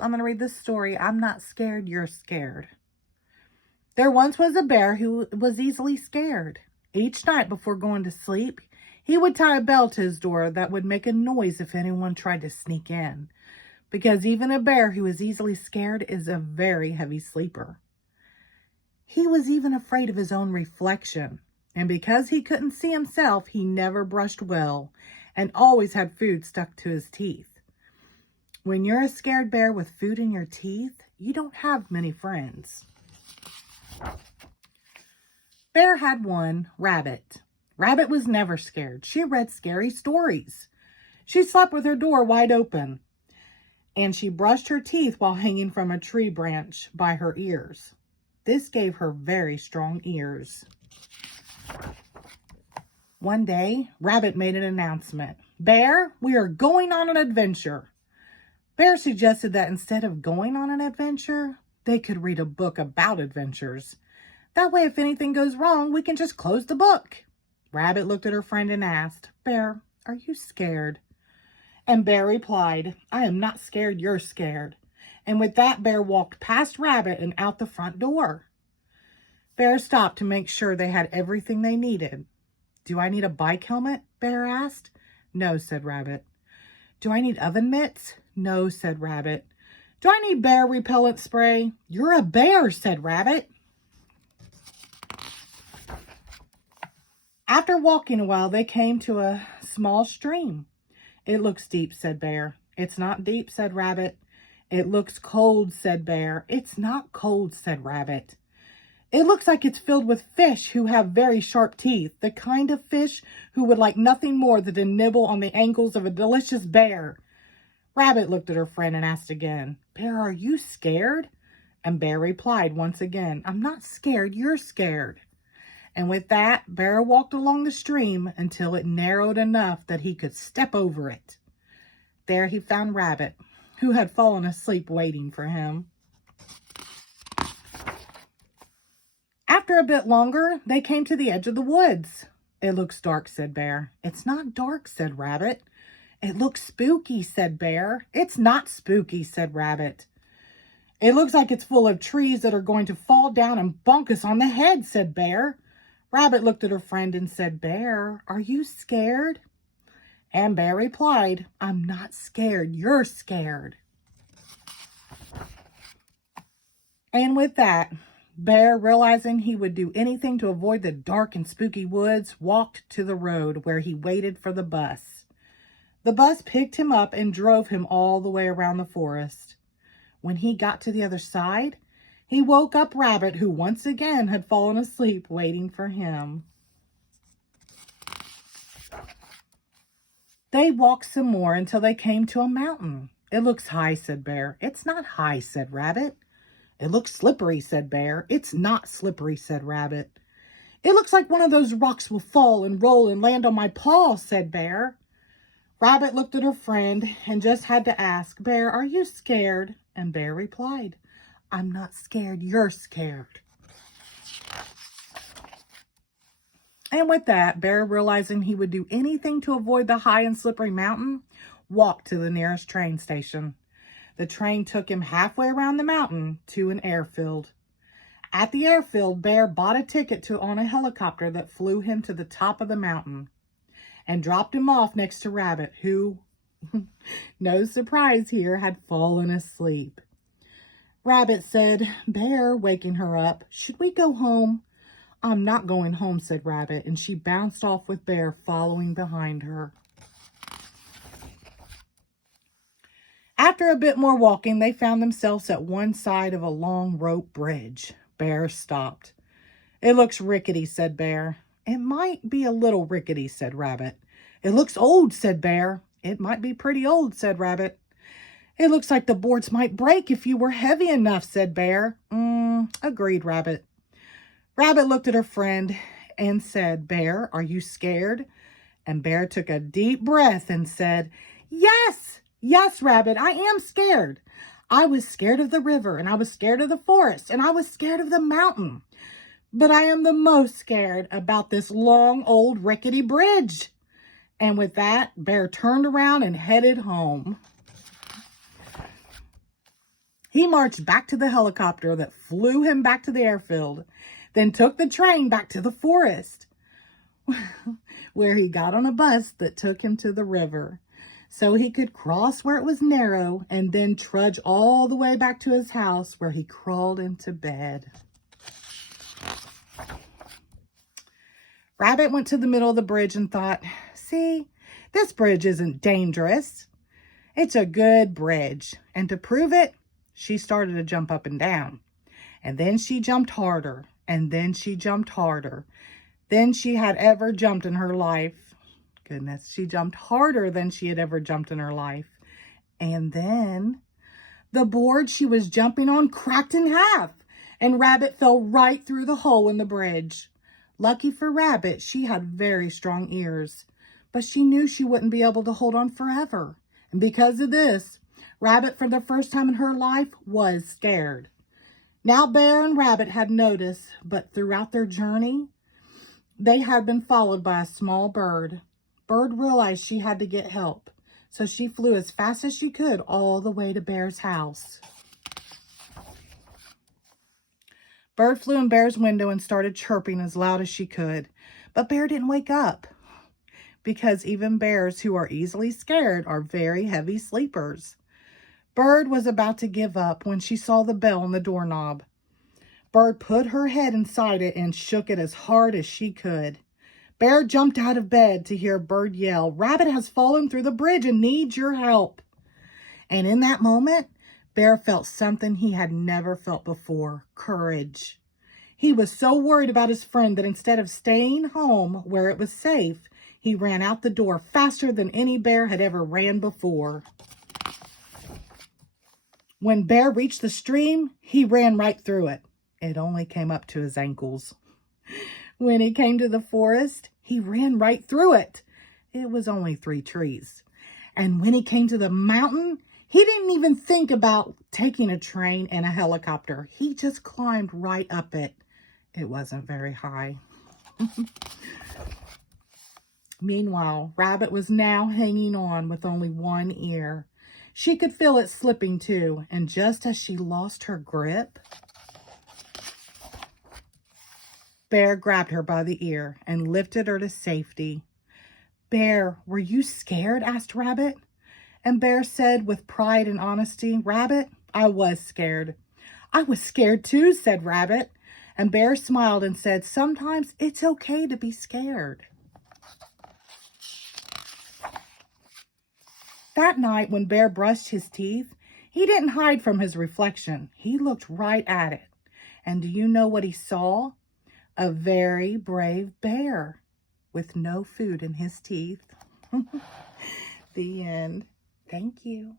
I'm going to read this story. I'm not scared, you're scared. There once was a bear who was easily scared. Each night before going to sleep, he would tie a bell to his door that would make a noise if anyone tried to sneak in, because even a bear who is easily scared is a very heavy sleeper. He was even afraid of his own reflection, and because he couldn't see himself, he never brushed well and always had food stuck to his teeth. When you're a scared bear with food in your teeth, you don't have many friends. Bear had one, Rabbit. Rabbit was never scared. She read scary stories. She slept with her door wide open, and she brushed her teeth while hanging from a tree branch by her ears. This gave her very strong ears. One day, Rabbit made an announcement. Bear, we are going on an adventure. Bear suggested that instead of going on an adventure, they could read a book about adventures. That way, if anything goes wrong, we can just close the book. Rabbit looked at her friend and asked, Bear, are you scared? And Bear replied, I am not scared, you're scared. And with that, Bear walked past Rabbit and out the front door. Bear stopped to make sure they had everything they needed. Do I need a bike helmet? Bear asked. No, said Rabbit. Do I need oven mitts? No, said Rabbit. Do I need bear repellent spray? You're a bear, said Rabbit. After walking a while, they came to a small stream. It looks deep, said Bear. It's not deep, said Rabbit. It looks cold, said Bear. It's not cold, said Rabbit. It looks like it's filled with fish who have very sharp teeth, the kind of fish who would like nothing more than to nibble on the ankles of a delicious bear. Rabbit looked at her friend and asked again, Bear, are you scared? And Bear replied once again, I'm not scared, you're scared. And with that, Bear walked along the stream until it narrowed enough that he could step over it. There he found Rabbit, who had fallen asleep waiting for him. After a bit longer, they came to the edge of the woods. It looks dark, said Bear. It's not dark, said Rabbit. It looks spooky, said Bear. It's not spooky, said Rabbit. It looks like it's full of trees that are going to fall down and bonk us on the head, said Bear. Rabbit looked at her friend and said, Bear, are you scared? And Bear replied, I'm not scared, you're scared. And with that, Bear, realizing he would do anything to avoid the dark and spooky woods, walked to the road where he waited for the bus. The bus picked him up and drove him all the way around the forest. When he got to the other side, he woke up Rabbit, who once again had fallen asleep waiting for him. They walked some more until they came to a mountain. It looks high, said Bear. It's not high, said Rabbit. It looks slippery, said Bear. It's not slippery, said Rabbit. It looks like one of those rocks will fall and roll and land on my paw, said Bear. Rabbit looked at her friend and just had to ask, Bear, are you scared? And Bear replied, I'm not scared, you're scared. And with that, Bear, realizing he would do anything to avoid the high and slippery mountain, walked to the nearest train station. The train took him halfway around the mountain to an airfield. At the airfield, Bear bought a ticket on a helicopter that flew him to the top of the mountain and dropped him off next to Rabbit, who, no surprise here, had fallen asleep. Rabbit said, Bear, waking her up, should we go home? I'm not going home, said Rabbit, and she bounced off with Bear following behind her. After a bit more walking, they found themselves at one side of a long rope bridge. Bear stopped. It looks rickety, said Bear. It might be a little rickety, said Rabbit. It looks old, said Bear. It might be pretty old, said Rabbit. It looks like the boards might break if you were heavy enough, said Bear. Agreed Rabbit. Rabbit looked at her friend and said, Bear, are you scared? And Bear took a deep breath and said, Yes! Yes, Rabbit, I am scared. I was scared of the river, and I was scared of the forest, and I was scared of the mountain. But I am the most scared about this long, old, rickety bridge. And with that, Bear turned around and headed home. He marched back to the helicopter that flew him back to the airfield, then took the train back to the forest, where he got on a bus that took him to the river so he could cross where it was narrow and then trudge all the way back to his house where he crawled into bed. Rabbit went to the middle of the bridge and thought, see, this bridge isn't dangerous. It's a good bridge. And to prove it, she started to jump up and down. And then she jumped harder. And then she jumped harder than she had ever jumped in her life. Goodness, she jumped harder than she had ever jumped in her life. And then the board she was jumping on cracked in half, and Rabbit fell right through the hole in the bridge. Lucky for Rabbit, she had very strong ears, but she knew she wouldn't be able to hold on forever. And because of this, Rabbit, for the first time in her life, was scared. Now Bear and Rabbit had noticed, but throughout their journey, they had been followed by a small bird. Bird realized she had to get help, so she flew as fast as she could all the way to Bear's house. Bird flew in Bear's window and started chirping as loud as she could, but Bear didn't wake up, because even bears who are easily scared are very heavy sleepers. Bird was about to give up when she saw the bell on the doorknob. Bird put her head inside it and shook it as hard as she could. Bear jumped out of bed to hear Bird yell, "Rabbit has fallen through the bridge and needs your help." And in that moment, Bear felt something he had never felt before: courage. He was so worried about his friend that instead of staying home where it was safe, he ran out the door faster than any bear had ever ran before. When Bear reached the stream, he ran right through it. It only came up to his ankles. When he came to the forest, he ran right through it. It was only 3 trees. And when he came to the mountain, he didn't even think about taking a train and a helicopter. He just climbed right up it. It wasn't very high. Meanwhile, Rabbit was now hanging on with only one ear. She could feel it slipping too, and just as she lost her grip, Bear grabbed her by the ear and lifted her to safety. "Bear, were you scared?" asked Rabbit. And Bear said with pride and honesty, "Rabbit, I was scared." "I was scared too," said Rabbit. And Bear smiled and said, "Sometimes it's okay to be scared." That night, when Bear brushed his teeth, he didn't hide from his reflection. He looked right at it. And do you know what he saw? A very brave bear with no food in his teeth. The end. Thank you.